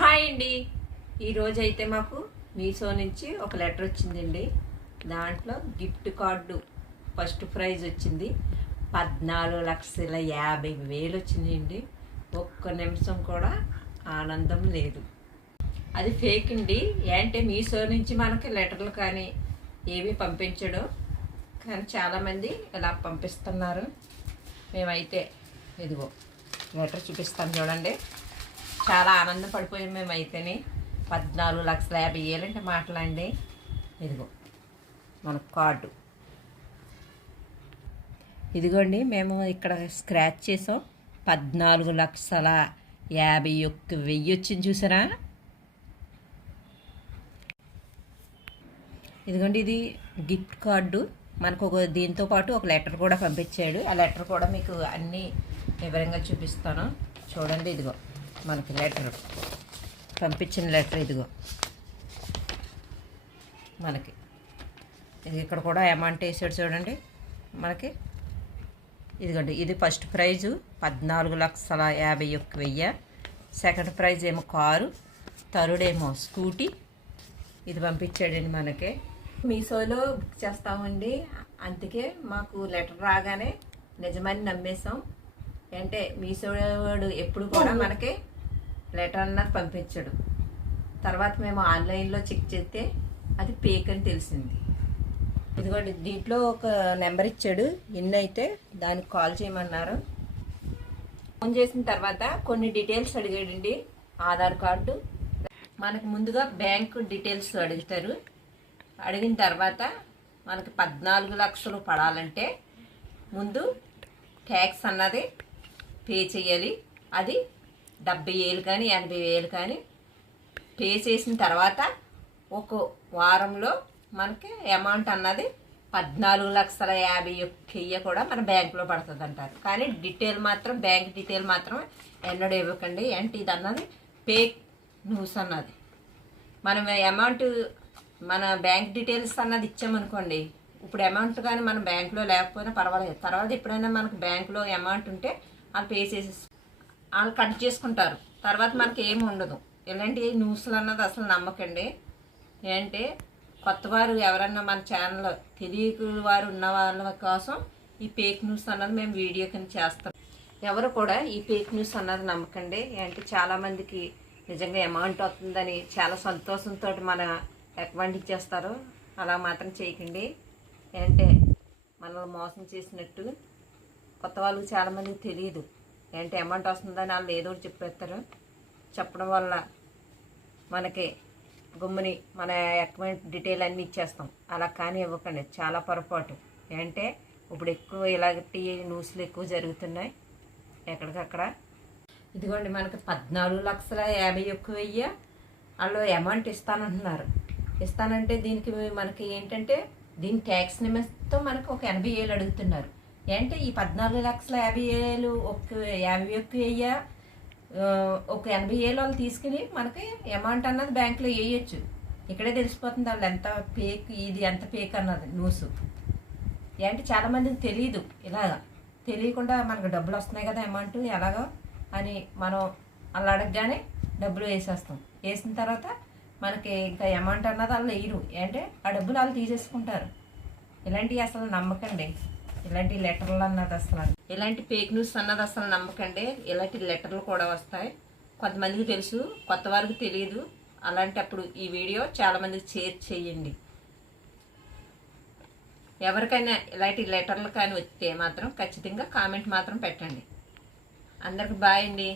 Hi అండి. ఈరోజు అయితే మాకు మీషో నుంచి ఒక లెటర్ వచ్చిందండి. దాంట్లో గిఫ్ట్ కార్డు ఫస్ట్ ప్రైజ్ వచ్చింది. పద్నాలుగు లక్షల యాభై వేలు వచ్చిందండి. ఒక్క నిమిషం కూడా ఆనందం లేదు. అది ఫేక్ అండి. ఏంటంటే మీషో నుంచి మనకి లెటర్లు కానీ ఏవి పంపించడం? కానీ చాలామంది ఇలా పంపిస్తున్నారు. మేమైతే ఇదిగో లెటర్ చూపిస్తాను చూడండి. చాలా ఆనందం పడిపోయాం మేమైతేనే. పద్నాలుగు లక్షల యాభై ఏళ్ళంటే మాటలండి ఇదిగో మన కార్డు. ఇదిగోండి మేము ఇక్కడ స్క్రాచ్ చేసాం. పద్నాలుగు లక్షల యాభై ఒక్క వెయ్యి వచ్చింది చూసారా? ఇదిగోండి ఇది గిఫ్ట్ కార్డు. మనకు ఒక దీంతో పాటు ఒక లెటర్ కూడా పంపించాడు. ఆ లెటర్ కూడా మీకు అన్నీ వివరంగా చూపిస్తాను. చూడండి ఇదిగో. మనకి లెటర్. పంపించిన లెటర్ ఇదిగో. మనకి. ఇది ఇక్కడ కూడా అమౌంట్ వేసాడు చూడండి. మనకి. ఇదిగోండి ఇది ఫస్ట్ ప్రైజు పద్నాలుగు లక్షల యాభై ఒక్క వెయ్యి. సెకండ్ ప్రైజ్ ఏమో కారు థర్డ్ ఏమో స్కూటీ. ఇది పంపించాడండి మనకి. మీషోలో బుక్ చేస్తామండి. అందుకే మాకు లెటర్ రాగానే నిజమని నమ్మేశాం. అంటే మీషో వాడు ఎప్పుడు కూడా మనకి లెటర్ అన్నది పంపించడు. తర్వాత మేము ఆన్లైన్లో చెక్ చేస్తే అది పేక్ అని తెలిసింది. ఇదిగోండి దీంట్లో ఒక నెంబర్ ఇచ్చాడు. ఇన్ అయితే దానికి కాల్ చేయమన్నారు. ఫోన్ చేసిన తర్వాత కొన్ని డీటెయిల్స్ అడిగాడండి. ఆధార్ కార్డు. మనకు ముందుగా బ్యాంక్ డీటెయిల్స్ అడుగుతారు. అడిగిన తర్వాత మనకి పద్నాలుగు లక్షలు పడాలంటే ముందు ట్యాక్స్ అన్నది పే చేయాలి. అది డెబ్బై వేలు కానీ ఎనభై వేలు కానీ పే చేసిన తర్వాత ఒక వారంలో మనకి అమౌంట్ అన్నది పద్నాలుగు లక్షల యాభై ఒక్క వెయ్యి కూడా మన బ్యాంకులో పడుతుంది అంటారు కానీ డీటెయిల్ మాత్రం బ్యాంక్ డీటెయిల్ మాత్రం ఎన్నడూ ఇవ్వకండి. అంటే ఇది అన్నది పే న్యూస్ అన్నది. మనం అమౌంట్ మన బ్యాంక్ డీటెయిల్స్ అన్నది ఇచ్చామనుకోండి ఇప్పుడు అమౌంట్ కానీ మన బ్యాంకులో లేకపోయినా పర్వాలేదు. తర్వాత ఎప్పుడైనా మనకు బ్యాంకులో అమౌంట్ ఉంటే వాళ్ళు పే చేసేసి వాళ్ళు కట్ చేసుకుంటారు. తర్వాత మనకి ఏమి ఉండదు. ఇలాంటి న్యూస్లు అన్నది అసలు నమ్మకండి. ఏంటంటే కొత్త వారు ఎవరన్నా మన ఛానల్ తెలియక వారు ఉన్న వాళ్ళ కోసం ఈ ఫేక్ న్యూస్ అన్నది మేము వీడియో కింద చేస్తాం. ఎవరు కూడా ఈ ఫేక్ న్యూస్ అన్నది నమ్మకండి. ఏంటంటే చాలామందికి నిజంగా అమౌంట్ వస్తుందని చాలా సంతోషంతో మన అకౌంట్ ఇచ్చేస్తారు. అలా మాత్రం చేయకండి. ఏంటంటే మనల్ని మోసం చేసినట్టు కొత్త వాళ్ళకి చాలామందికి తెలియదు. ఏంటి అమౌంట్ వస్తుందని వాళ్ళు ఏదో ఒకటి చెప్పేస్తారు. చెప్పడం వల్ల మనకి గుమ్ముని మన అకౌంట్ డీటెయిల్ అన్నీ ఇచ్చేస్తాం. అలా కానీ ఇవ్వకండి. చాలా పొరపాటు. ఏంటంటే ఇప్పుడు ఎక్కువ ఇలాంటి న్యూస్లు ఎక్కువ జరుగుతున్నాయి. ఎక్కడికక్కడ. ఇదిగోండి మనకి పద్నాలుగు లక్షల యాభై ఒక్క వెయ్యి వాళ్ళు అమౌంట్ ఇస్తానంటున్నారు. ఇస్తానంటే దీనికి మనకి ఏంటంటే దీని ట్యాక్స్ నిమిత్తం మనకు ఒక ఎనభై వేలు అడుగుతున్నారు. ఏంటంటే ఈ పద్నాలుగు లక్షల యాభై వేలు ఒక యాభై ఒక్క వెయ్య? ఒక ఎనభై వేలు వాళ్ళు తీసుకుని మనకి అమౌంట్ అన్నది బ్యాంకులో వేయచ్చు. ఇక్కడే తెలిసిపోతుంది వాళ్ళు ఎంత పేక్ ఇది ఎంత పేక్ అన్నది న్యూస్ ఏంటి చాలామందికి తెలియదు ఇలాగా. తెలియకుండా మనకు డబ్బులు వస్తున్నాయి కదా అమౌంట్ ఎలాగో అని మనం అలా అడగగానే డబ్బులు వేసేస్తాం. వేసిన తర్వాత మనకి ఇంకా అమౌంట్ అన్నది వాళ్ళు వేయరు. ఏంటంటే ఆ డబ్బులు వాళ్ళు తీసేసుకుంటారు. ఇలాంటివి అసలు నమ్మకండి. ఇలాంటి లెటర్లు అన్నది అసలు ఇలాంటి ఫేక్ న్యూస్ అన్నది అసలు నమ్మకండి. ఇలాంటి లెటర్లు కూడా వస్తాయి. కొంతమందికి తెలుసు కొత్త వారికి తెలియదు. అలాంటప్పుడు ఈ వీడియో చాలా మందికి షేర్ చేయండి. ఎవరికైనా ఇలాంటి లెటర్లు కానీ వస్తే మాత్రం ఖచ్చితంగా కామెంట్ మాత్రం పెట్టండి. అందరికి బాయ్ అండి.